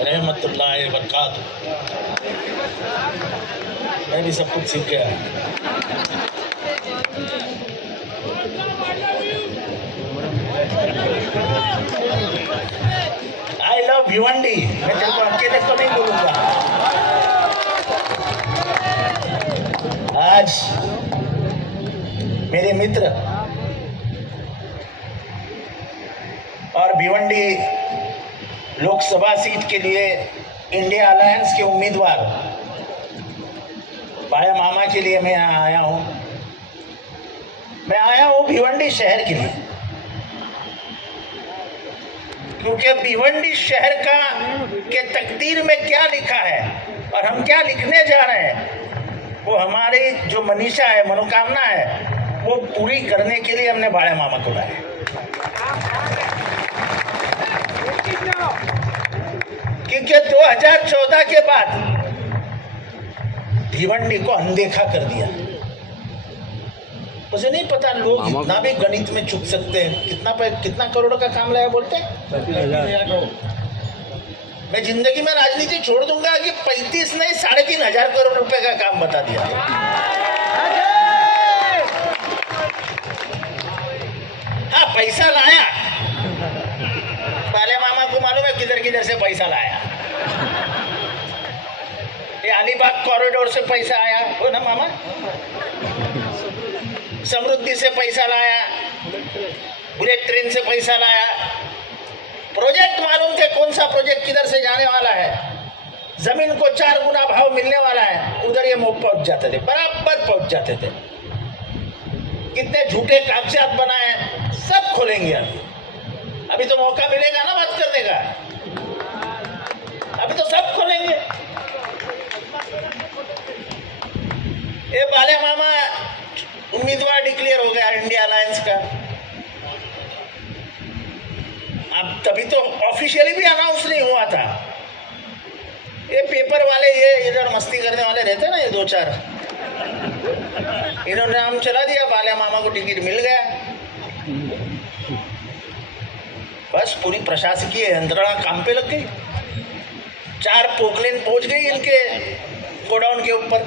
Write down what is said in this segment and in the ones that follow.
रहमतुल्लाहि व बरकातहू। मैं भी सब कुछ सीख गया। I love Bhiwandi. मैं तेरे को अकेले तो नहीं बोलूंगा। आज मेरे मित्र और भिवंडी लोकसभा सीट के लिए इंडिया अलायंस के उम्मीदवार भाया मामा के लिए मैं यहाँ आया हूँ। मैं आया हूँ भिवंडी शहर के लिए, क्योंकि भिवंडी शहर का के तकदीर में क्या लिखा है और हम क्या लिखने जा रहे हैं, वो हमारी जो मनीषा है, मनोकामना है, वो पूरी करने के लिए हमने भाया मामा को लाया। क्योंकि 2014 के बाद भिवंडी को अनदेखा कर दिया। मुझे नहीं पता लोग इतना भी गणित में चूक सकते हैं। कितना करोड़ का काम लाया बोलते हैं? मैं जिंदगी में राजनीति छोड़ दूंगा कि 35 नहीं 3,500 करोड़ रुपए का काम बता दिया। हाँ, पैसा लाया। बाले मामा को मालूम है किधर किधर से पैसा लाया। ये अलीबाग कॉरिडोर से पैसा आया हो ना मामा, समृद्धि से पैसा लाया, बुलेट ट्रेन से पैसा लाया। प्रोजेक्ट मालूम थे कौन सा प्रोजेक्ट किधर से जाने वाला है, जमीन को 4 गुना भाव मिलने वाला है, उधर ये मुंह पहुंच जाते थे, बराबर पहुंच जाते थे। कितने झूठे कागजात बनाए, सब खोलेंगे अभी तो मौका मिलेगा ना बात करने का। अभी तो सब खोलेंगे। ये बाले मामा उम्मीदवार डिक्लेयर हो गया इंडिया अलायंस का। अब तभी तो ऑफिशियली भी अनाउंस नहीं हुआ था। ये पेपर वाले, ये इधर मस्ती करने वाले रहते ना, ये 2-4, इन्होंने नाम चला दिया, बाले मामा को टिकट मिल गया। बस पूरी प्रशासकीय यंत्रणा काम पे लग गई। 4 पोकलेन पहुंच गई इनके गोडाउन के ऊपर।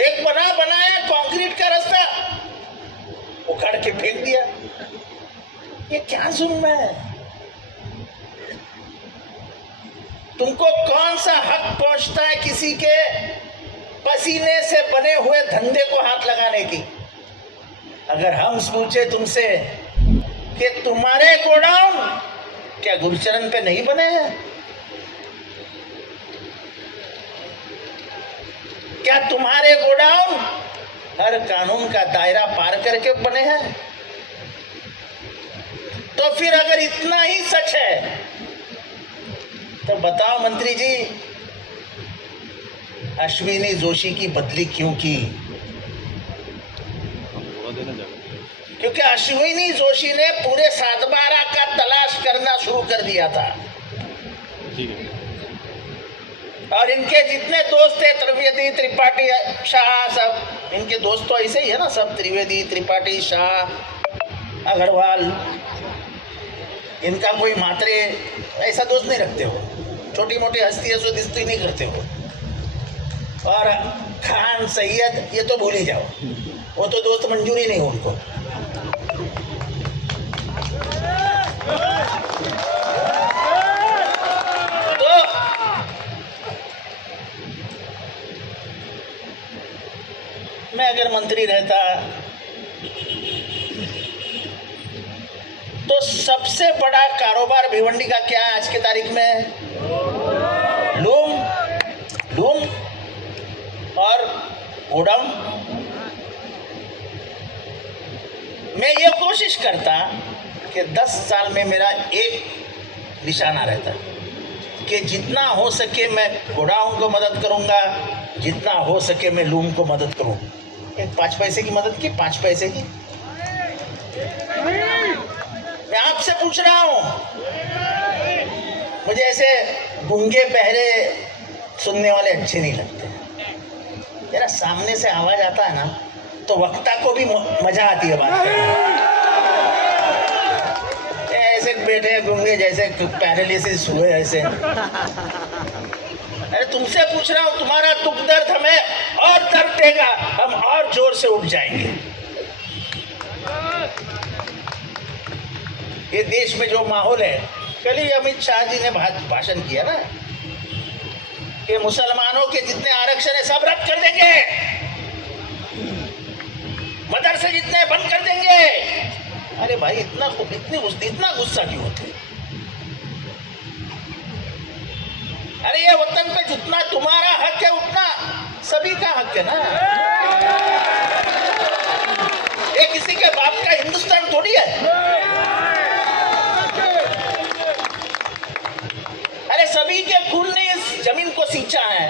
एक बनाया कंक्रीट का रास्ता उखाड़ के फेंक दिया। ये क्या जुल्म है? तुमको कौन सा हक पहुंचता है किसी के पसीने से बने हुए धंधे को हाथ लगाने की? अगर हम पूछे तुमसे कि तुम्हारे गोडाउन क्या गुरुचरण पे नहीं बने हैं? क्या तुम्हारे गोडाउन हर कानून का दायरा पार करके बने हैं? तो फिर अगर इतना ही सच है तो बताओ मंत्री जी, अश्विनी जोशी की बदली क्यों की? क्योंकि अश्विनी जोशी ने पूरे 7/12 का तलाश करना शुरू कर दिया था। और इनके जितने दोस्त थे, त्रिवेदी, त्रिपाठी, शाह, सब इनके दोस्त तो ऐसे ही है ना, सब त्रिवेदी, त्रिपाठी, शाह, अग्रवाल, इनका कोई मात्रे ऐसा दोस्त नहीं रखते हो। छोटी मोटी हस्ती ऐसो दिस्ती नहीं करते हो। और खान, सैयद, ये तो भूल ही जाओ, वो तो दोस्त मंजूरी नहीं उनको। मैं अगर मंत्री रहता तो सबसे बड़ा कारोबार भिवंडी का क्या है आज की तारीख में? लूम और गोडाउन। मैं ये कोशिश करता कि 10 साल में मेरा एक निशाना रहता कि जितना हो सके मैं गोडाउन को मदद करूंगा, जितना हो सके मैं लूम को मदद करूं। एक 5 पैसे की मदद की, 5 पैसे की। मैं आपसे पूछ रहा हूं, मुझे ऐसे गूंगे बहरे सुनने वाले अच्छे नहीं लगते। जरा सामने से आवाज आता है ना तो वक्ता को भी मजा आती है बात करने। ऐसे बैठे गूंगे जैसे पैरालिसिस हुए ऐसे। अरे तुमसे पूछ रहा हूं, तुम्हारा दुख दर्द हमें और दर्द देगा, हम और जोर से उठ जाएंगे। ये देश में जो माहौल है, कल ही अमित शाह जी ने भाषण किया ना कि मुसलमानों के जितने आरक्षण है सब रद्द कर देंगे, मदरसे जितने बंद कर देंगे। अरे भाई इतना गुस्सा क्यों होते? अरे ये वतन पे जितना तुम्हारा हक है उतना सभी का हक है ना। ये किसी के बाप का हिंदुस्तान थोड़ी है। अरे सभी के खून ने इस जमीन को सींचा है,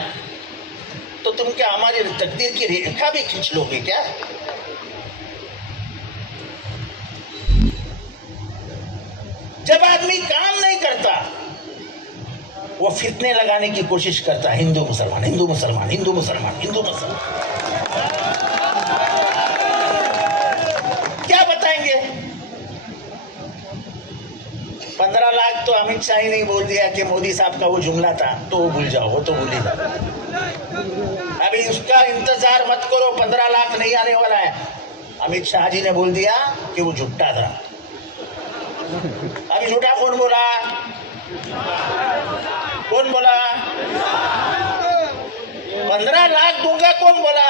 तो तुम क्या हमारी तकदीर की रेखा भी खींच लोगे क्या? जब आदमी काम नहीं करता, वो फितने लगाने की कोशिश करता है, हिंदू मुसलमान, हिंदू मुसलमान, हिंदू मुसलमान, हिंदू मुसलमान। क्या बताएंगे? 15 लाख तो अमित शाह ही नहीं बोल दिया कि मोदी साहब का वो जुमला था, तो वो भूल जाओ, वो तो भूल ही जाओ। अभी उसका इंतजार मत करो, 15 लाख नहीं आने वाला है। अमित शाह जी ने बोल दिया कि वो झूठा था। अभी झूठा कौन बोला? कौन बोला? 15 लाख दूंगा कौन बोला?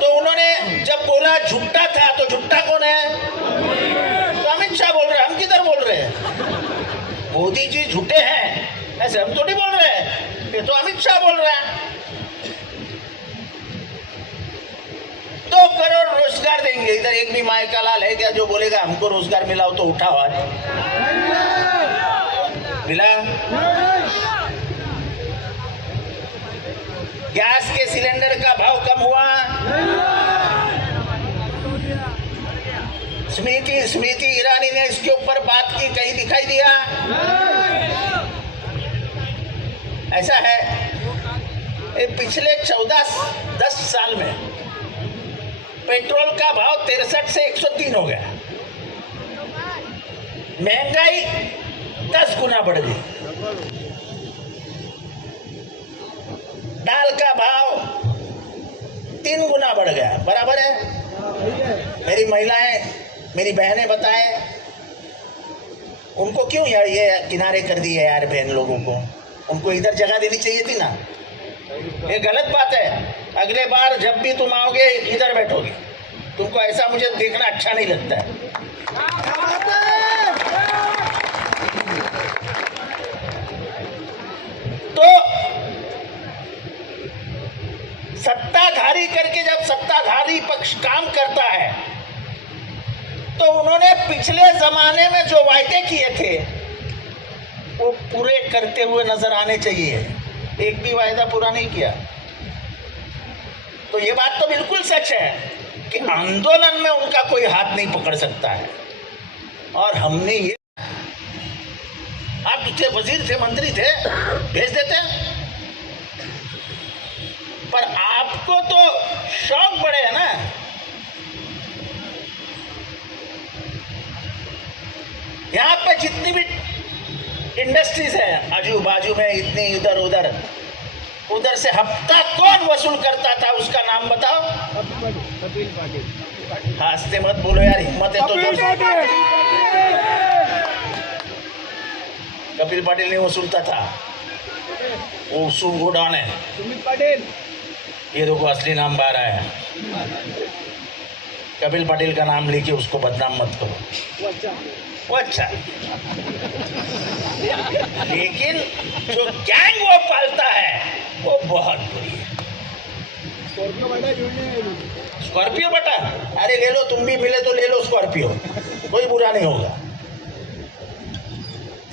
तो उन्होंने जब बोला झूठा था, तो झूठा कौन है? तो अमित शाह बोल रहे हैं, हम किधर बोल रहे हैं? मोदी जी झूठे हैं ऐसे हम तो नहीं बोल रहे हैं, ये तो अमित शाह बोल रहा है। 2 करोड़ रोजगार देंगे। इधर एक भी माय का लाल है क्या जो बोलेगा हमको रोजगार मिला हो? तो उठाओ आज। मिला? गैस के सिलेंडर का भाव कम हुआ? स्मृति ईरानी ने इसके ऊपर बात की, कहीं दिखाई दिया? ऐसा है पिछले 10 साल में पेट्रोल का भाव 63 से 103 हो गया। महंगाई 10 गुना बढ़ गई। दाल का भाव 3 गुना बढ़ गया। बराबर है? मेरी महिलाएं, मेरी बहनें बताएं, उनको क्यों यार ये किनारे कर दिए यार? बहन लोगों को उनको इधर जगह देनी चाहिए थी ना। ये गलत बात है। अगले बार जब भी तुम आओगे इधर बैठोगे, तुमको ऐसा मुझे देखना अच्छा नहीं लगता है। तो सत्ताधारी करके जब सत्ताधारी पक्ष काम करता है, तो उन्होंने पिछले जमाने में जो वायदे किए थे वो पूरे करते हुए नजर आने चाहिए। एक भी वायदा पूरा नहीं किया। तो ये बात तो बिल्कुल सच है कि आंदोलन में उनका कोई हाथ नहीं पकड़ सकता है। और हमने ये, आप पिछले वजीर थे, मंत्री थे, भेज देते हैं। पर आपको तो शौक बड़े है ना। यहां पे जितनी भी इंडस्ट्रीज है आजू बाजू में, इतनी इधर उधर से हफ्ता कौन वसूल करता था? उसका नाम बताओ। कपिल पाटिल। हंसते मत बोलो यार, हिम्मत है तो कपिल पाटिल नहीं वसूलता था, वो गोडाउन है सुमित पाटिल। ये देखो असली नाम बाहर आया। कपिल पाटिल का नाम लेके उसको बदनाम मत करो। वो अच्छा, लेकिन जो गैंग वो पालता है वो बहुत बुरी है। स्कॉर्पियो बटा, अरे ले लो, तुम भी मिले तो ले लो स्कॉर्पियो, कोई बुरा नहीं होगा।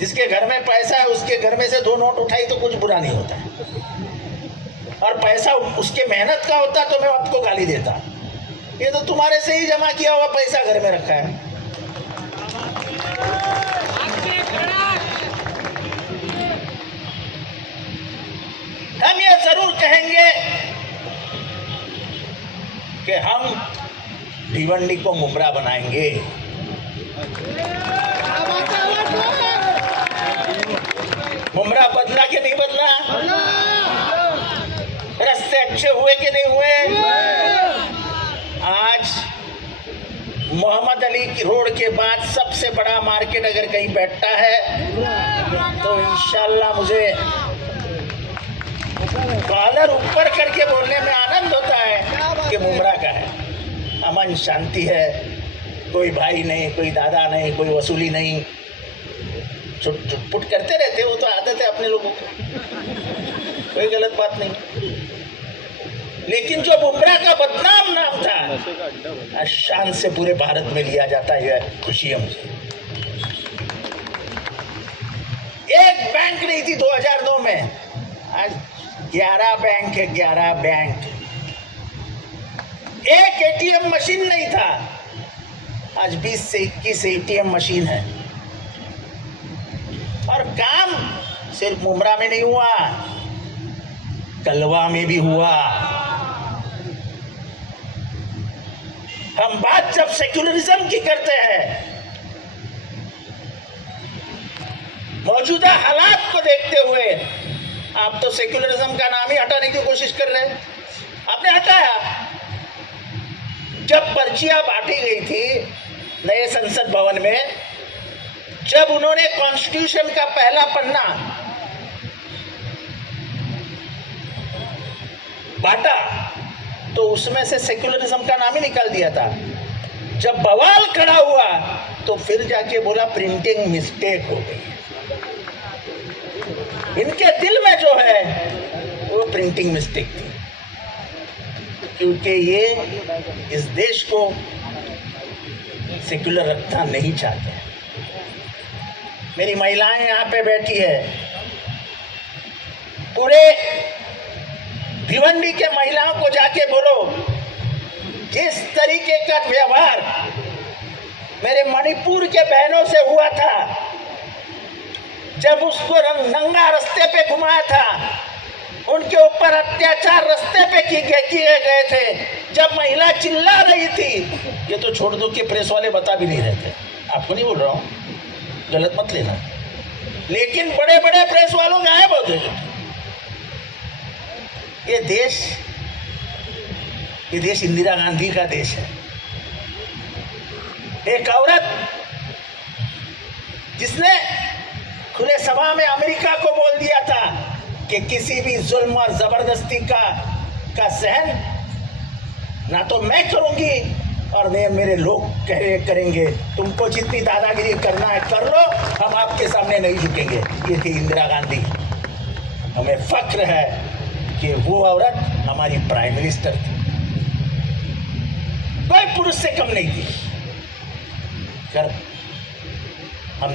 जिसके घर में पैसा है उसके घर में से 2 नोट उठाई तो कुछ बुरा नहीं होता है। और पैसा उसके मेहनत का होता तो मैं आपको गाली देता। ये तो तुम्हारे से ही जमा किया हुआ पैसा घर में रखा है। हम ये जरूर कहेंगे कि हम भिवंडी को मुमरा बनाएंगे। बुमराह बदला कि नहीं बदला? रास्ते अच्छे हुए कि नहीं हुए? आज मोहम्मद अली की रोड के बाद सबसे बड़ा मार्केट अगर कहीं बैठता है तो इंशाल्लाह मुझे कॉलर ऊपर करके बोलने में आनंद होता है कि बुमराह का है। अमन शांति है, कोई भाई नहीं, कोई दादा नहीं, कोई वसूली नहीं, चुटपुट करते रहते, वो तो आदत है अपने लोगों को, कोई गलत बात नहीं। लेकिन जो बुमराह का बदनाम नाम था शान से पूरे भारत में लिया जाता है, खुशी है मुझे। एक बैंक नहीं थी 2002 में, आज 11 बैंक है, 11 बैंक। एक एटीएम मशीन नहीं था, आज 20 से 21 एटीएम मशीन है। और काम सिर्फ बुमराह में नहीं हुआ, कलवा में भी हुआ। हम बात जब सेक्युलरिज्म की करते हैं, मौजूदा हालात को देखते हुए, आप तो सेक्युलरिज्म का नाम ही हटाने की कोशिश कर रहे हैं। आपने हटाया। जब पर्चियां बांटी गई थी नए संसद भवन में, जब उन्होंने कॉन्स्टिट्यूशन का पहला पन्ना बांटा तो उसमें से सेक्युलरिज्म का नाम ही निकाल दिया था। जब बवाल खड़ा हुआ तो फिर जाके बोला प्रिंटिंग मिस्टेक हो गई। इनके दिल में जो है वो प्रिंटिंग मिस्टेक थी, क्योंकि ये इस देश को सेक्युलर रखना नहीं चाहते। मेरी महिलाएं यहाँ पे बैठी है, पूरे भिवंडी के महिलाओं को जाके बोलो, जिस तरीके का व्यवहार मेरे मणिपुर के बहनों से हुआ था, जब उसको नंगा रास्ते पे घुमाया था, उनके ऊपर अत्याचार रास्ते पे किए गए थे, जब महिला चिल्ला रही थी, ये तो छोड़ दो कि प्रेस वाले बता भी नहीं रहे थे। आपको नहीं बोल रहा हूं, गलत मत लेना, लेकिन बड़े बड़े प्रेस वालों गायब होते थे। ये देश इंदिरा गांधी का देश है। एक औरत जिसने खुले सभा में अमेरिका को बोल दिया था कि किसी भी जुल्म और जबरदस्ती का सहन ना तो मैं करूंगी और न मेरे लोग करेंगे। तुमको जितनी दादागिरी करना है कर लो, हम आपके सामने नहीं झुकेंगे। ये थी इंदिरा गांधी। हमें फक्र है कि वो औरत हमारी प्राइम मिनिस्टर थी, कोई पुरुष से कम नहीं थी। कर हम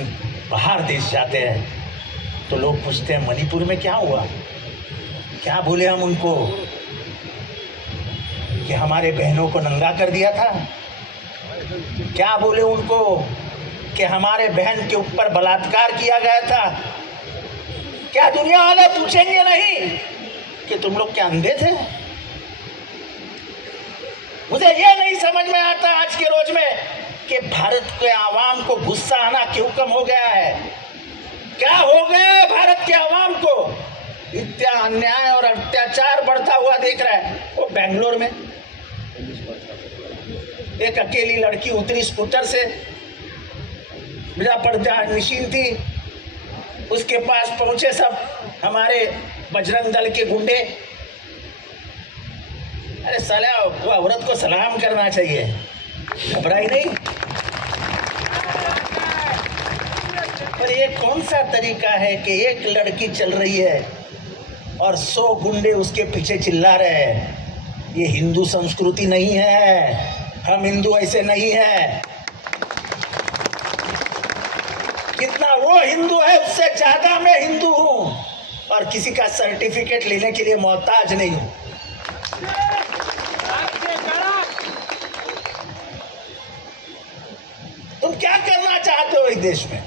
बाहर देश जाते हैं तो लोग पूछते हैं मणिपुर में क्या हुआ, क्या बोले हम उनको कि हमारे बहनों को नंगा कर दिया था? क्या बोले उनको कि हमारे बहन के ऊपर बलात्कार किया गया था? क्या दुनिया वाले पूछेंगे नहीं कि तुम लोग क्या अंधे थे? मुझे ये नहीं समझ में आता आज के रोज में कि भारत के आवाम को गुस्सा आना क्यों कम हो गया है। क्या हो गया है भारत के आवाम को? इतना अन्याय और अत्याचार बढ़ता हुआ देख रहा है। वो बेंगलोर में एक अकेली लड़की उतरी स्कूटर से, बिना पर्दा निशीन थी, उसके पास पहुंचे सब हमारे बजरंग दल के गुंडे। अरे साला, वो औरत को सलाम करना चाहिए, घबराई नहीं। पर ये कौन सा तरीका है कि एक लड़की चल रही है और 100 गुंडे उसके पीछे चिल्ला रहे हैं? ये हिंदू संस्कृति नहीं है। हम हिंदू ऐसे नहीं है। कितना वो हिंदू है उससे ज्यादा मैं हिंदू हूं और किसी का सर्टिफिकेट लेने के लिए मोहताज नहीं हूं। तुम क्या करना चाहते हो इस देश में?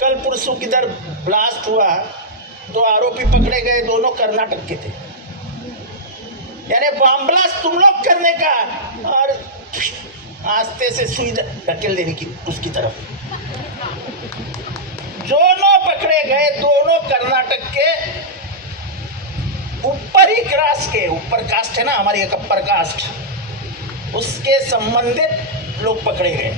कल परसों किधर ब्लास्ट हुआ, 2 आरोपी पकड़े गए, दोनों कर्नाटक के थे। यानी बम ब्लास्ट तुम लोग करने का और आस्ते से सुई ढकेल देने की उसकी तरफ। दोनों पकड़े गए, दोनों कर्नाटक के ऊपरी क्लास के, ऊपर कास्ट है ना हमारी एक अपर कास्ट, उसके संबंधित लोग पकड़े गए।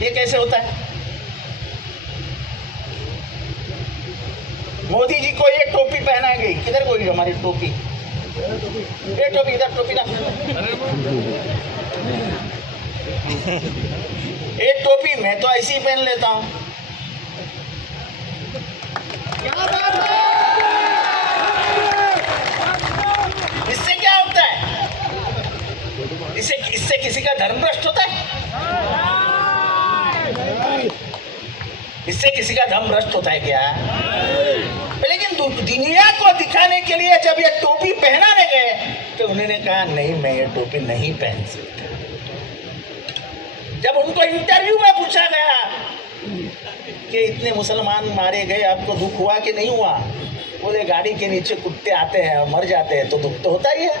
ये कैसे होता है? मोदी जी को ये टोपी पहनाई गई, किधर कोई हमारी टोपी, ये टोपी इधर, टोपी ना, ये टोपी मैं तो ऐसी पहन लेता हूं। इससे क्या होता है? इससे किसी का धर्म भ्रष्ट होता है? इससे किसी का धर्म भ्रष्ट होता है क्या? लेकिन दुनिया को दिखाने के लिए जब ये टोपी पहनाने गए तो उन्होंने कहा नहीं, मैं ये टोपी नहीं पहन सकता। जब उनको इंटरव्यू में पूछा गया कि इतने मुसलमान मारे गए, आपको दुख हुआ कि नहीं हुआ? बोले गाड़ी के नीचे कुत्ते आते हैं और मर जाते हैं तो दुख तो होता ही है।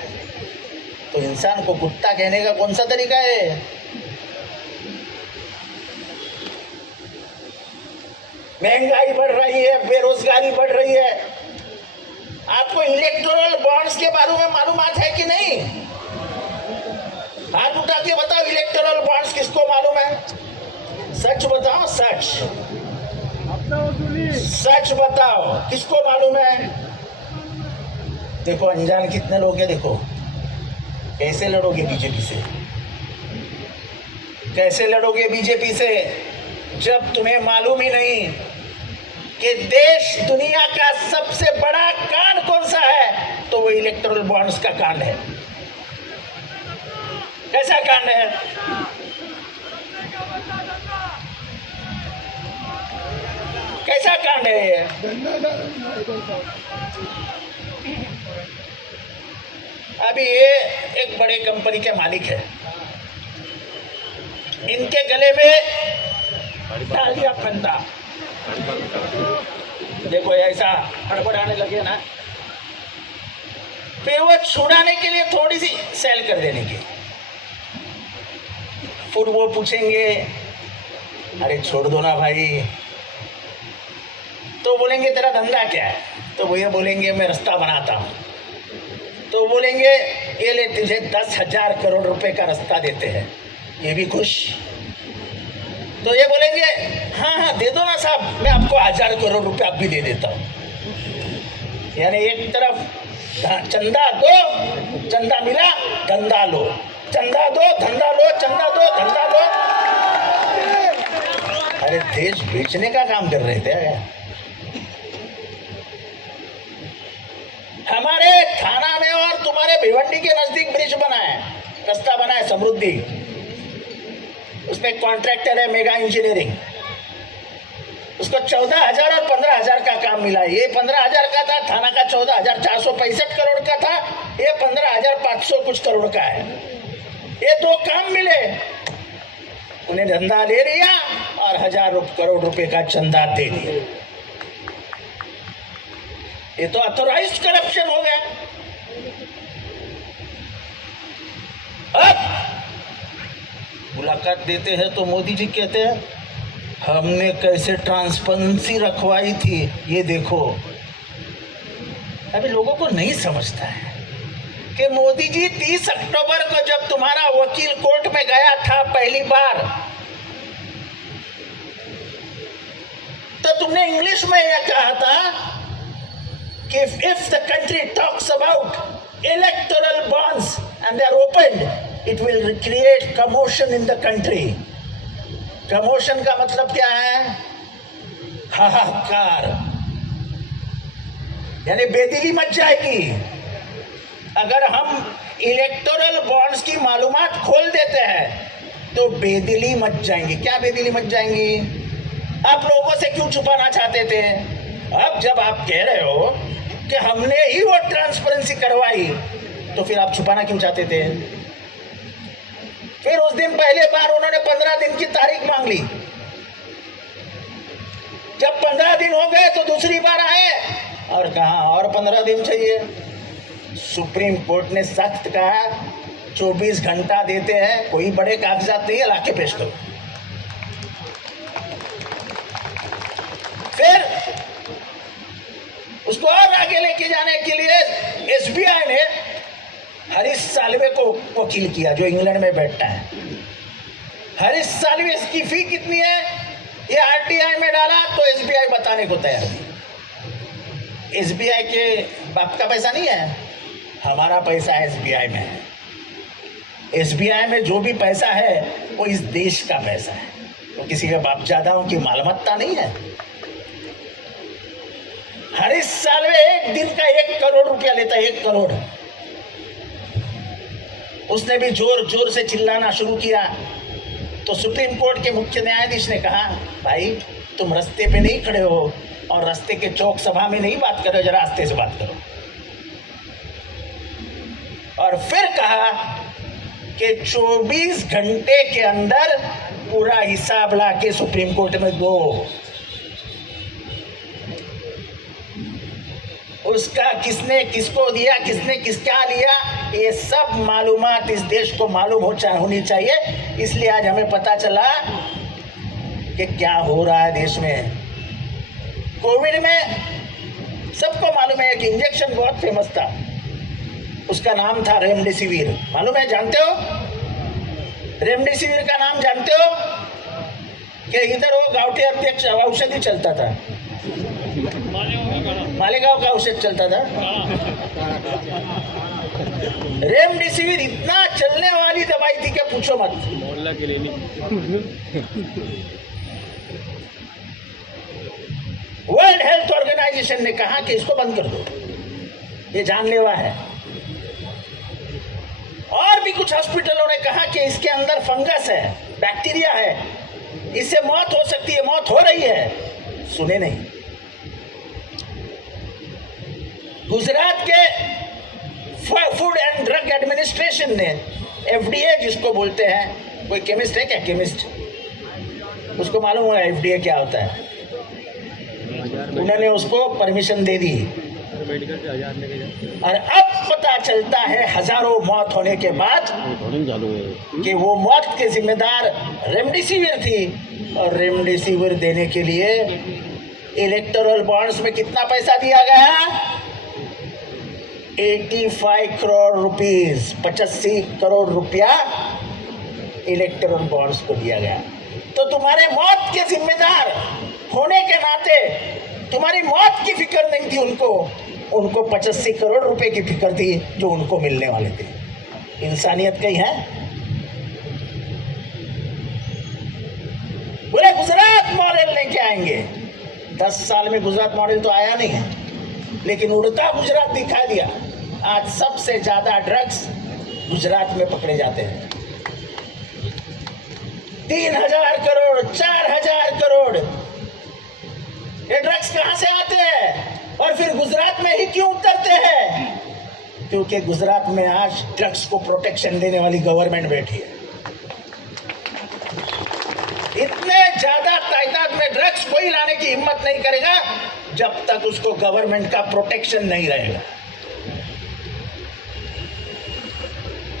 तो इंसान को कुत्ता कहने का कौन सा तरीका है? महंगाई बढ़ रही है, बेरोजगारी बढ़ रही है। आपको इलेक्टोरल बॉन्ड्स के बारे में मालूमात है कि नहीं? हाथ उठा के बताओ, इलेक्टोरल बॉन्ड्स किसको मालूम है? सच बताओ, सच सच बताओ, किसको मालूम है? देखो अनजान कितने लोग हैं। देखो कैसे लड़ोगे बीजेपी से, कैसे लड़ोगे बीजेपी से जब तुम्हें मालूम ही नहीं कि देश दुनिया का सबसे बड़ा कांड कौन सा है? तो वो इलेक्टोरल बॉन्ड्स का कांड है। कैसा कांड है? कैसा कांड है ये? अभी ये एक बड़े कंपनी के मालिक है, इनके गले में डाल दिया फंदा। देखो ऐसा हड़बड़ाने लगे ना, फिर वो छुड़ाने के लिए थोड़ी सी सेल कर देने की। फिर वो पूछेंगे अरे छोड़ दो ना भाई, तो बोलेंगे तेरा धंधा क्या है? तो वो ये बोलेंगे मैं रास्ता बनाता हूँ। तो बोलेंगे ये ले तुझे 10,000 करोड़ रुपए का रास्ता देते हैं, ये भी खुश। तो ये बोलेंगे हाँ हाँ दे दो ना साहब, मैं आपको 1,000 करोड़ रुपए आप भी दे देता हूँ। यानी एक तरफ चंदा दो, चंदा मिला धंधा लो, चंदा दो धंधा लो, चंदा दो धंधा लो। अरे देश बेचने का काम कर रहे थे। हमारे थाना में और तुम्हारे भिवंडी के नजदीक ब्रिज बना है, रास्ता बना है समृद्धि, उसमें कॉन्ट्रैक्टर है मेगा इंजीनियरिंग, उसको 14,000 और 15,000 का काम मिला। ये 15,000 का था, थाना का 14,465 करोड़ का था, ये 15,500 कुछ करोड़ का है। ये दो काम मिले, उन्हें धंधा ले लिया और 1,000 करोड़ रुपए का चंदा दे दिया। ये तो ऑथोराइज्ड करप्शन हो गया। अब मुलाकात देते हैं तो मोदी जी कहते हैं हमने कैसे ट्रांसपेरेंसी रखवाई थी, ये देखो। अभी लोगों को नहीं समझता है कि मोदी जी 30 अक्टूबर को जब तुम्हारा वकील कोर्ट में गया था पहली बार, तो तुमने इंग्लिश में यह कहा था कि if the country talks about electoral bonds and they are opened, it will create commotion in the country. Commotion का मतलब क्या है? हाहाकार, यानी बेदिली मच जाएगी। अगर हम इलेक्टोरल बॉन्ड्स की मालूमात खोल देते हैं तो बेदिली मच जाएंगी। क्या बेदिली मच जाएंगी? आप लोगों से क्यों छुपाना चाहते थे? अब जब आप कह रहे हो कि हमने ही वो ट्रांसपेरेंसी करवाई, तो फिर आप छुपाना क्यों चाहते थे? फिर उस दिन पहले बार उन्होंने 15 दिन की तारीख मांग ली। जब 15 दिन हो गए तो दूसरी बार आए और कहा और 15 दिन चाहिए। सुप्रीम कोर्ट ने सख्त कहा 24 घंटा देते हैं, कोई बड़े कागजात नहीं है, लाके पेश करो। उसको और आगे लेके जाने के लिए एसबीआई ने हरीश साल्वे को वकील किया, जो इंग्लैंड में बैठता है। हरीश साल्वे की फी कितनी है ये आरटीआई में डाला तो एसबीआई बताने को तैयार है। एसबीआई के बाप का पैसा नहीं है, हमारा पैसा एसबीआई में है। एसबीआई में जो भी पैसा है वो इस देश का पैसा है, तो किसी के बापजादाओं की मालमत्ता नहीं है। हरीश साल्वे एक दिन का 1 करोड़ रुपया लेता है, 1 करोड़। उसने भी जोर जोर से चिल्लाना शुरू किया तो सुप्रीम कोर्ट के मुख्य न्यायाधीश ने कहा, भाई तुम रास्ते पे नहीं खड़े हो और रास्ते के चौक सभा में नहीं बात करो, जरा रास्ते से बात करो। और फिर कहा कि 24 घंटे के अंदर पूरा हिसाब ला के सुप्रीम कोर्ट में दो। उसका किसने किसको दिया, किसने किसका लिया, ये सब मालूमात इस देश को मालूम होनी चाहिए। इसलिए आज हमें पता चला कि क्या हो रहा है देश में। कोविड में सबको मालूम है कि इंजेक्शन बहुत फेमस था, उसका नाम था रेमडेसिविर। मालूम है, जानते हो रेमडेसिविर का नाम जानते हो? कि इधर वो गांवठी अध्यक्ष औषधि चलता था, मालेगांव का औषध चलता था। रेमडेसिविर इतना चलने वाली दवाई थी कि पूछो मत। वर्ल्ड हेल्थ ऑर्गेनाइजेशन ने कहा कि इसको बंद कर दो, ये जानलेवा है। और भी कुछ हॉस्पिटलों ने कहा कि इसके अंदर फंगस है, बैक्टीरिया है, इससे मौत हो सकती है, मौत हो रही है। सुने नहीं। गुजरात के फूड एंड ड्रग एडमिनिस्ट्रेशन ने, एफडीए जिसको बोलते हैं, कोई केमिस्ट है क्या? केमिस्ट, उसको मालूम होगा एफडीए क्या होता है। उन्होंने उसको परमिशन दे दी और अब पता चलता है हजारों मौत होने के बाद कि वो मौत के जिम्मेदार रेमडेसिविर थी। और रेमडेसिविर देने के लिए इलेक्टोरल बॉन्ड्स में कितना पैसा दिया गया? 85 करोड़ रुपीस, 85 करोड़ रुपया इलेक्टोरल बॉन्ड्स को दिया गया। तो तुम्हारे मौत के जिम्मेदार होने के नाते तुम्हारी मौत की फिक्र नहीं थी उनको 85 करोड़ रुपए की फिक्र थी जो उनको मिलने वाले थे। इंसानियत कहीं है? बोले गुजरात मॉडल लेके आएंगे। 10 साल में गुजरात मॉडल तो आया नहीं है, लेकिन उड़ता गुजरात दिखा दिया। आज सबसे ज्यादा ड्रग्स गुजरात में पकड़े जाते हैं। 3000 करोड़, 4000 करोड़, ये ड्रग्स कहां से आते हैं और फिर गुजरात में ही क्यों उतरते हैं? क्योंकि गुजरात में आज ड्रग्स को प्रोटेक्शन देने वाली गवर्नमेंट बैठी है। इतने ज्यादा तादाद में ड्रग्स कोई लाने की हिम्मत नहीं करेगा जब तक उसको गवर्नमेंट का प्रोटेक्शन नहीं रहेगा।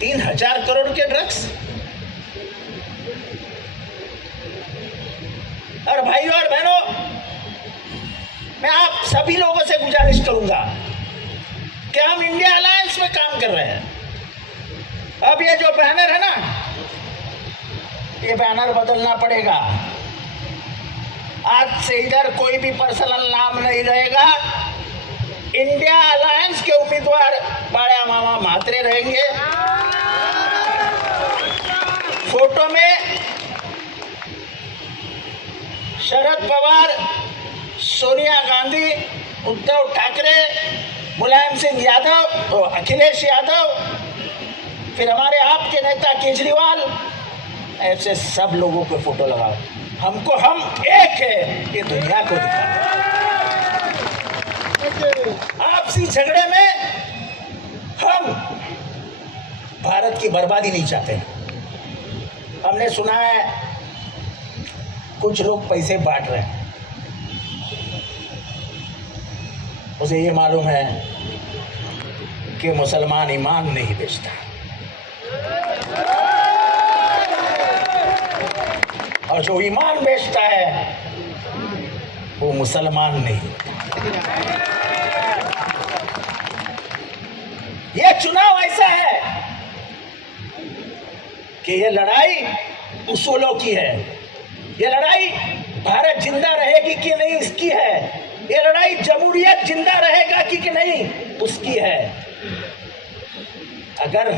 3000 करोड़ के ड्रग्स। और भाइयों और बहनों, मैं आप सभी लोगों से गुजारिश करूंगा कि हम इंडिया अलायंस में काम कर रहे हैं। अब ये जो बैनर है ना, ये बैनर बदलना पड़ेगा। आज से इधर कोई भी पर्सनल नाम नहीं रहेगा। इंडिया अलायंस के उम्मीदवार बाड़ा मामा म्हात्रे रहेंगे। फोटो में शरद पवार, सोनिया गांधी, उद्धव ठाकरे, मुलायम सिंह यादव, अखिलेश यादव, फिर हमारे आपके नेता केजरीवाल, ऐसे सब लोगों के फोटो लगाओ। हमको हम एक है, ये दुनिया को दिखाओ। आपसी झगड़े में हम भारत की बर्बादी नहीं चाहते। हमने सुना है कुछ लोग पैसे बांट रहे हैं, उसे ये मालूम है कि मुसलमान ईमान नहीं बेचता, और जो ईमान बेचता है वो मुसलमान नहीं। ये चुनाव ऐसा है कि ये लड़ाई उसूलों की है, ये लड़ाई भारत जिंदा रहेगी कि नहीं इसकी है, ये लड़ाई जमहूरियत जिंदा रहेगा कि नहीं उसकी है। अगर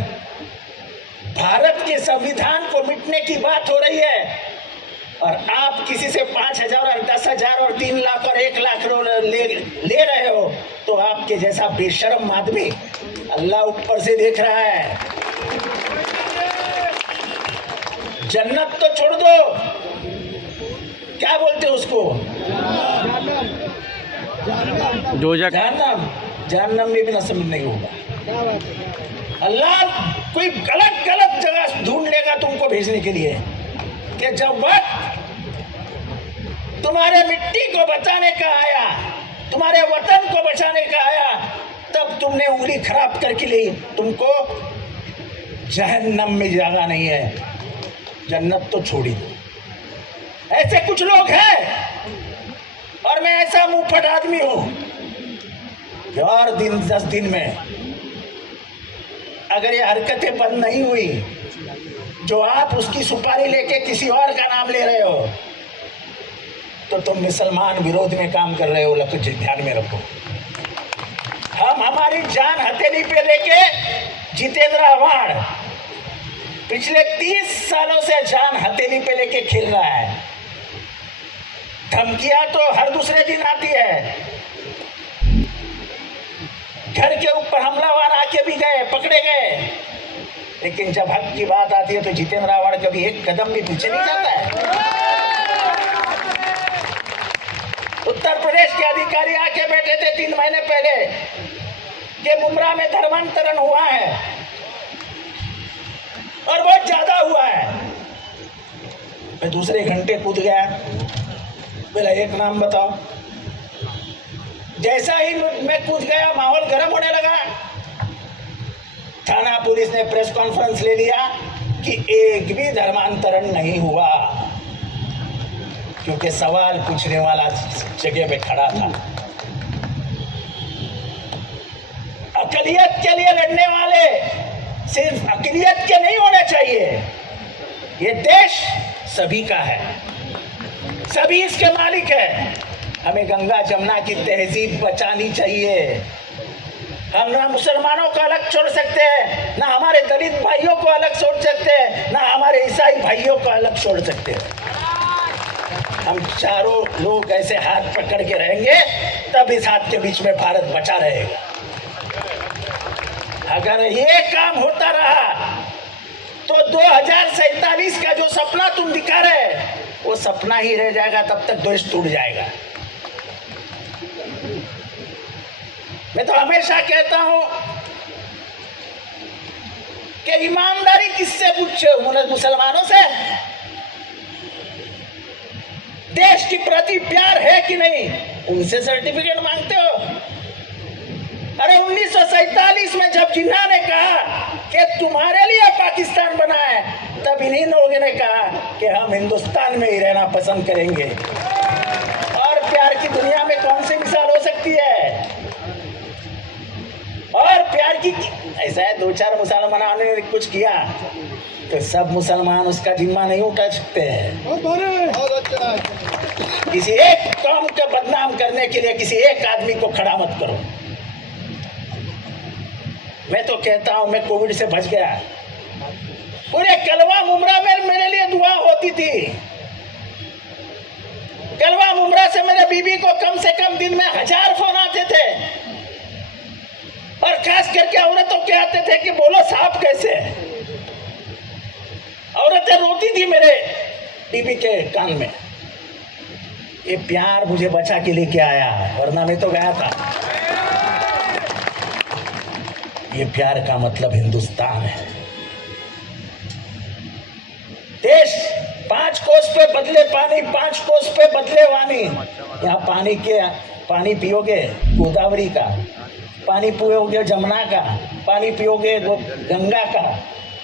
भारत के संविधान को मिटने की बात हो रही है और आप किसी से 5,000 और 10,000 और 3 लाख और 1 लाख ले रहे हो, तो आपके जैसा बेशर्म आदमी अल्लाह ऊपर से देख रहा है। जन्नत तो छोड़ दो, क्या बोलते हो उसको, जहन्नम में भी न समझने होगा। अल्लाह कोई गलत जगह ढूंढ लेगा तुमको भेजने के लिए कि जब वक्त तुम्हारे मिट्टी को बचाने का आया, तुम्हारे वतन को बचाने का आया, तब तुमने उंगली खराब करके ली। तुमको जहन्नम में जगह नहीं है, जन्नत तो छोड़ी दो। ऐसे कुछ लोग हैं और मैं ऐसा मुंहफट आदमी हूं कि और 10 दिन में अगर ये हरकतें बंद नहीं हुई, जो आप उसकी सुपारी लेके किसी और का नाम ले रहे हो, तो तुम मुसलमान विरोध में काम कर रहे हो। तो ध्यान में रखो, हम हमारी जान हथेली पे लेके जितेंद्र आव्हाड पिछले 30 सालों से जान हथेली पे लेके खेल रहा है। धमकियां तो हर दूसरे दिन आती है, घर के ऊपर हमलावर आके भी गए, पकड़े गए, लेकिन जब हक की बात आती है तो जितेंद्र आव्हाड कभी एक कदम भी पीछे नहीं जाता है। उत्तर प्रदेश के अधिकारी आके बैठे थे 3 महीने पहले कि मुमरा में धर्मांतरण हुआ है और बहुत ज्यादा हुआ है। मैं दूसरे घंटे कूद गया, बोला एक नाम बताओ। जैसा ही मैं कूद गया, माहौल गर्म होने लगा। थाना पुलिस ने प्रेस कॉन्फ्रेंस ले लिया कि एक भी धर्मांतरण नहीं हुआ, क्योंकि सवाल पूछने वाला जगह पे खड़ा था। अकलियत के लिए लड़ने वाले सिर्फ अकलियत के नहीं होने चाहिए। ये देश सभी का है, सभी इसके मालिक है। हमें गंगा जमुना की तहजीब बचानी चाहिए। हम ना मुसलमानों को अलग छोड़ सकते हैं, ना हमारे दलित भाइयों को अलग छोड़ सकते हैं, ना हमारे ईसाई भाइयों को अलग छोड़ सकते हैं। हम चारों लोग ऐसे हाथ पकड़ के रहेंगे, तब इस हाथ के बीच में भारत बचा रहेगा। अगर ये काम होता रहा तो 2047 का जो सपना तुम दिखा रहे, वो सपना ही रह जाएगा, तब तक देश टूट जाएगा। मैं तो हमेशा कहता हूं कि ईमानदारी किससे पूछे हो? मुसलमानों से। देश के प्रति प्यार है कि नहीं, उनसे सर्टिफिकेट मांगते हो। अरे 1947 में जब जिन्ना ने कहा कि तुम्हारे लिए पाकिस्तान बना है, तब इन्हीं लोगों ने कहा कि हम हिंदुस्तान में ही रहना पसंद करेंगे। और प्यार की दुनिया में कौन सी मिसाल हो सकती है? और प्यार की ऐसा है, 2-4 मुसलमानों ने कुछ किया तो सब मुसलमान उसका जिम्मा नहीं उठा सकते हैं। किसी एक कौम को बदनाम करने के लिए किसी एक आदमी को खड़ा मत करो। मैं तो कहता हूं, मैं कोविड से बच गया। पूरे कलवा मुमरा में मेरे लिए दुआ होती थी। कलवा मुमरा से मेरे बीबी को कम से कम दिन में 1000 फोन आते थे, और खास करके औरतों के आते थे कि बोलो साहब कैसे। औरतें रोती थी मेरे बीबी के कान में। ये प्यार मुझे बचा के लेके आया, वरना मैं तो गया था। ये प्यार का मतलब हिंदुस्तान है। देश 5 कोस पे बदले पानी, 5 कोस पे बदले वानी। यहाँ पानी पियोगे गोदावरी का, पानी पियोगे जमुना का, पानी पियोगे गंगा का,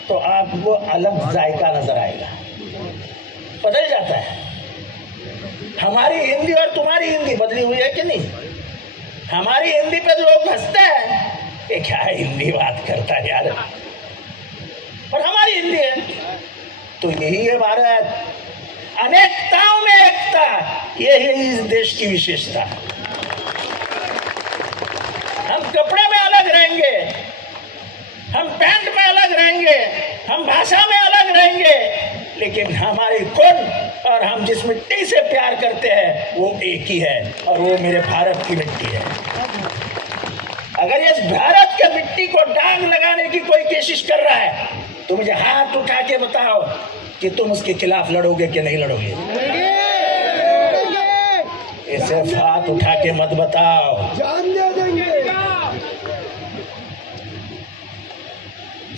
तो आपको अलग जायका नजर आएगा, बदल जाता है। हमारी हिंदी और तुम्हारी हिंदी बदली हुई है कि नहीं? हमारी हिंदी पे लोग हंसते हैं कि क्या हिंदी बात करता है यार, पर हमारी हिंदी है। तो यही है भारत, अनेकताओं में एकता, यही है इस देश की विशेषता। हम कपड़े में अलग रहेंगे, हम पैंट में अलग रहेंगे, हम भाषा में अलग रहेंगे, लेकिन हमारी खून और हम जिस मिट्टी से प्यार करते हैं वो एक ही है, और वो मेरे भारत की मिट्टी है। अगर इस भारत के मिट्टी को दाग लगाने की कोई कोशिश कर रहा है तो मुझे हाथ उठा के बताओ कि तुम उसके खिलाफ लड़ोगे कि नहीं लड़ोगे। इसे हाथ उठा के मत बताओ।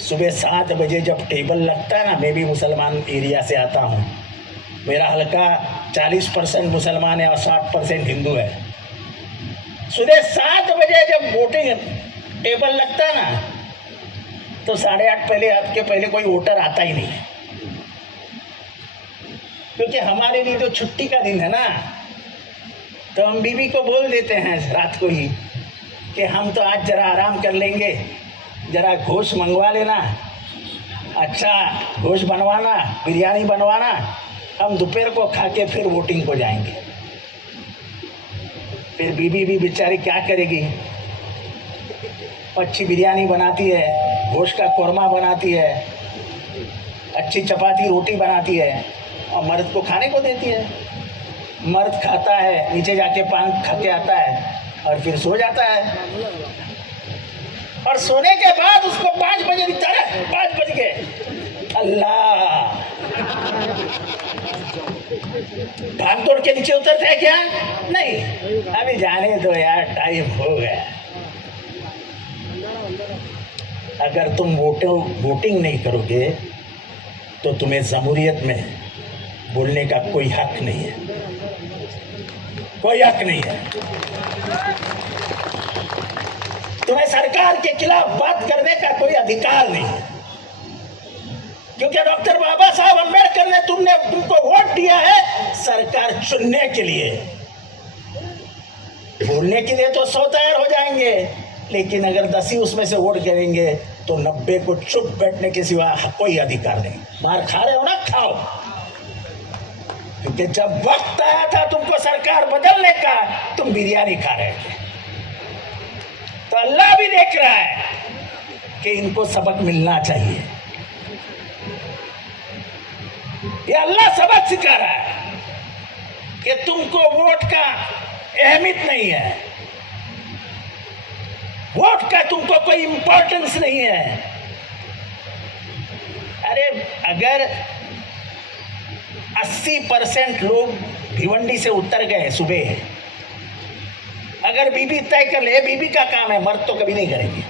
सुबह 7 बजे जब टेबल लगता है ना, मैं भी मुसलमान एरिया से आता हूँ, मेरा हल्का 40% मुसलमान है और 60% हिंदू है। सुबह 7 बजे जब वोटिंग टेबल लगता है ना, तो 8:30 के पहले कोई वोटर आता ही नहीं है, क्योंकि हमारे लिए तो छुट्टी का दिन है ना। तो हम बीवी को बोल देते हैं रात को ही कि हम तो आज जरा आराम कर लेंगे, जरा गोश्त मंगवा लेना, अच्छा गोश्त बनवाना, बिरयानी बनवाना, हम दोपहर को खा के फिर वोटिंग को जाएंगे। फिर बीवी भी बेचारी क्या करेगी, अच्छी बिरयानी बनाती है, गोश्त का कोरमा बनाती है, अच्छी चपाती रोटी बनाती है और मर्द को खाने को देती है। मर्द खाता है, नीचे जाके पान खा के आता है और फिर सो जाता है, और सोने के बाद उसको 5 बजे दिखता है, 5 बज गए, अल्लाह भाग दौड़ के नीचे उतरता है क्या? नहीं, अभी जाने दो यार, टाइम हो गया। अगर तुम वोटिंग नहीं करोगे तो तुम्हें जमहूरियत में बोलने का कोई हक नहीं है, कोई हक नहीं है। तुम्हें सरकार के खिलाफ बात करने का कोई अधिकार नहीं है, क्योंकि डॉक्टर बाबा साहब अम्बेडकर ने तुमको वोट दिया है सरकार चुनने के लिए। बोलने के लिए तो 100 तैयार हो जाएंगे, लेकिन अगर 10 ही उसमें से वोट करेंगे तो 90 को चुप बैठने के सिवा कोई अधिकार नहीं। मार खा रहे हो ना, खाओ, क्योंकि जब वक्त आया था तुमको सरकार बदलने का, तुम बिरयानी खा रहे थे। तो अल्लाह भी देख रहा है कि इनको सबक मिलना चाहिए। ये अल्लाह सबक सिखा रहा है कि तुमको वोट का अहमियत नहीं है, वोट का तुमको कोई इंपॉर्टेंस नहीं है। अरे अगर 80% लोग भिवंडी से उतर गए सुबह, अगर बीबी तय कर ले, बीबी का काम है, मर्द तो कभी नहीं करेंगे।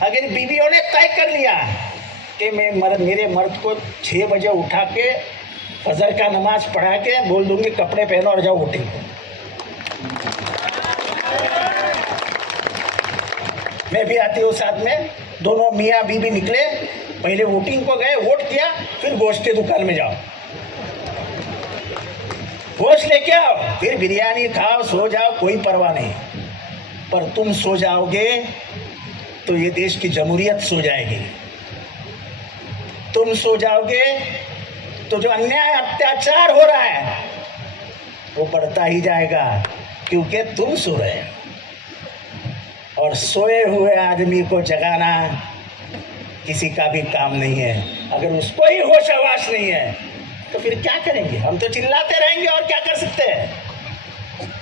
अगर बीवियों ने तय कर लिया कि मेरे मर्द को 6 बजे उठा के फजर का नमाज पढ़ा के बोल दूंगी कपड़े पहनो और जाओ वोटिंग। मैं भी आती हूँ साथ में, दोनों मियाँ बीबी निकले, पहले वोटिंग को गए, वोट किया, फिर गोश्त की दुकान में जाओ, गोश्त लेके आओ, फिर बिरयानी खाओ, सो जाओ, कोई परवाह नहीं। पर तुम सो जाओगे तो ये देश की जमहूरियत सो जाएगी। तुम सो जाओगे तो जो अन्याय अत्याचार हो रहा है वो बढ़ता ही जाएगा, क्योंकि तुम सो रहे हो। और सोए हुए आदमी को जगाना किसी का भी काम नहीं है। अगर उसको ही होश आवास नहीं है तो फिर क्या करेंगे? हम तो चिल्लाते रहेंगे, और क्या कर सकते हैं?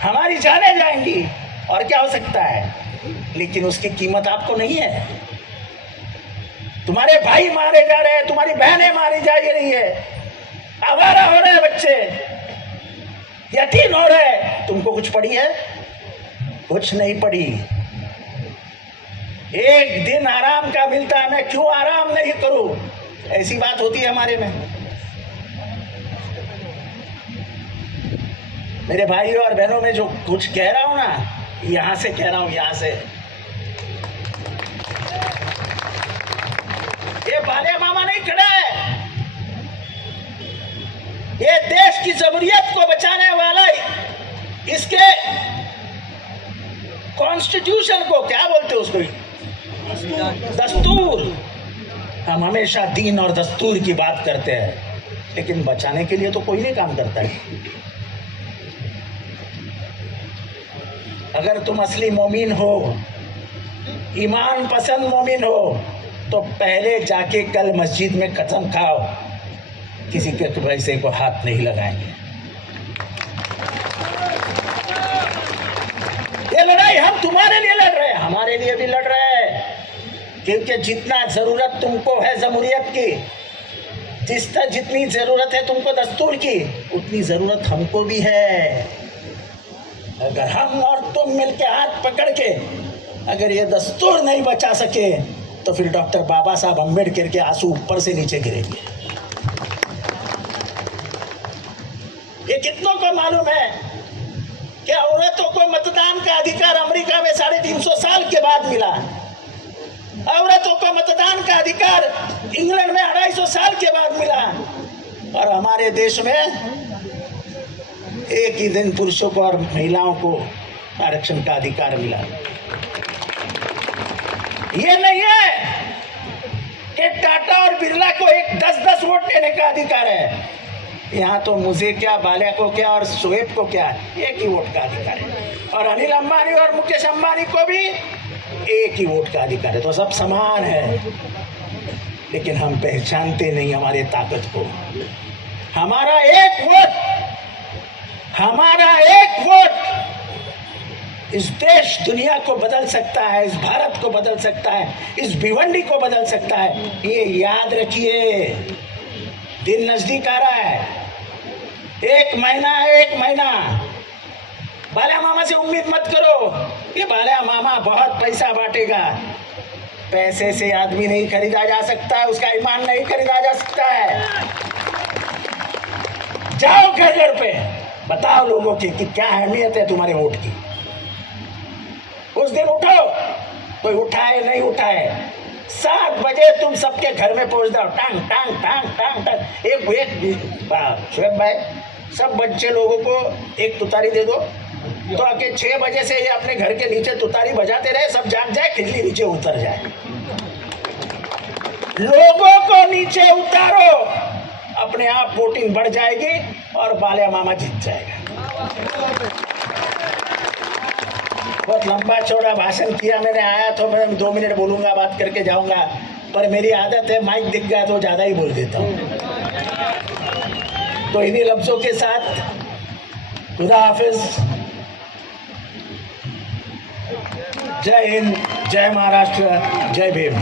हमारी जानें जाएंगी और क्या हो सकता है, लेकिन उसकी कीमत आपको नहीं है। तुम्हारे भाई मारे जा रहे हैं, तुम्हारी बहनें मारी जा रही है, आवारा हो रहे हैं बच्चे, यतीम हो रहे हैं, तुमको कुछ पड़ी है? कुछ नहीं पड़ी। एक दिन आराम का मिलता है, मैं क्यों आराम नहीं करूं, ऐसी बात होती है हमारे में। मेरे भाइयों और बहनों में जो कुछ कह रहा हूं ना, यहां से कह रहा हूं, यहां से। ये बाले मामा नहीं खड़ा है, ये देश की जमहूरियत को बचाने वाला, इसके कॉन्स्टिट्यूशन को क्या बोलते हैं, उसको दस्तूर। हम हमेशा दीन और दस्तूर की बात करते हैं, लेकिन बचाने के लिए तो कोई नहीं काम करता है। अगर तुम असली मोमिन हो, ईमान पसंद मोमिन हो, तो पहले जाके कल मस्जिद में कसम खाओ, किसी के पैसे को हाथ नहीं लगाएंगे। ये लड़ाई हम तुम्हारे लिए लड़ रहे हैं, हमारे लिए भी लड़ रहे हैं, क्योंकि जितना जरूरत तुमको है जमहूरियत की, जितनी जरूरत है तुमको दस्तूर की, उतनी जरूरत हमको भी है। अगर हम और तुम मिलके हाथ पकड़ के अगर ये दस्तूर नहीं बचा सके, तो फिर डॉक्टर बाबा साहब अम्बेडकर के आंसू ऊपर से नीचे गिरेंगे। ये कितनों को मालूम है कि औरतों को मतदान का अधिकार अमेरिका में 350 साल के बाद मिला, औरतों को मतदान का अधिकार इंग्लैंड में 250 साल के बाद मिला, और हमारे देश में एक ही दिन पुरुषों को और महिलाओं को आरक्षण का अधिकार मिला। ये नहीं है कि टाटा और बिरला को 10-10 वोट देने का अधिकार है। यहाँ तो मुझे क्या, बाल्या को क्या और शोएब को क्या, एक ही वोट का अधिकार है, और अनिल अंबानी और मुकेश अंबानी को भी एक ही वोट का अधिकार है। तो सब समान है, लेकिन हम पहचानते नहीं हमारे ताकत को। हमारा एक वोट इस देश दुनिया को बदल सकता है, इस भारत को बदल सकता है, इस भिवंडी को बदल सकता है। ये याद रखिए, दिन नजदीक आ रहा है, एक महीना। बाल्या मामा से उम्मीद मत करो कि बाल्या मामा बहुत पैसा बांटेगा। पैसे से आदमी नहीं खरीदा जा सकता है, उसका ईमान नहीं खरीदा जा सकता है। जाओ घर पे, बताओ लोगों की कि क्या अहमियत है तुम्हारे वोट की। उस दिन उठो, कोई उठाए नहीं उठाए, 7 बजे तुम सबके घर में पहुंच जाओ, टांग टांग टांग टांग टांग। एक शोएब भाई, सब बच्चे लोगों को एक तुतारी दे दो, तो आके 6 बजे से ये अपने घर के नीचे तुतारी बजाते रहे, सब जाग जाए, खिल्ली नीचे उतर जाए। लोगों को नीचे उतारो, अपने आप वोटिंग बढ़ जाएगी और बाल्या मामा जीत जाएगा। बहुत लंबा चौड़ा भाषण किया मैंने, आया तो मैं 2 मिनट बोलूंगा, बात करके जाऊंगा, पर मेरी आदत है माइक दिख गया तो ज्यादा ही बोल देता हूँ। तो इन्हीं लफ्जों के साथ खुदा हाफिज, जय हिंद, जय महाराष्ट्र, जय भीम।